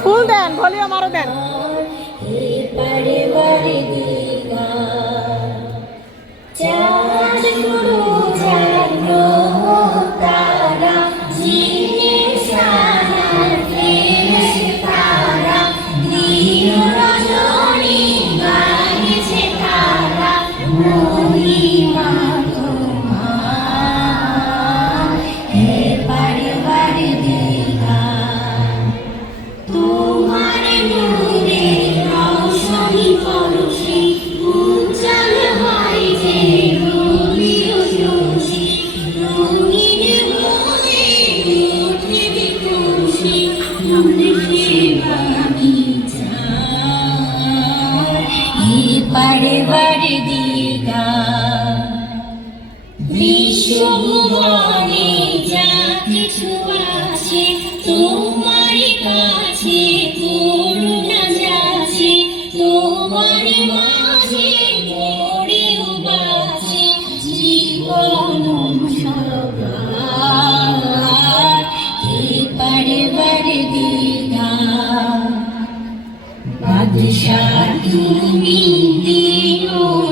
ফুল দেন volume আরও দেন। পারে বারে দিগা বিশ্বভুবনে যা কিছু আছে তোমার কাছে করুণা যাচ্ছে তোমার মাঝে গড়ে বাঁচে জীবন বাদশা তুমি দিও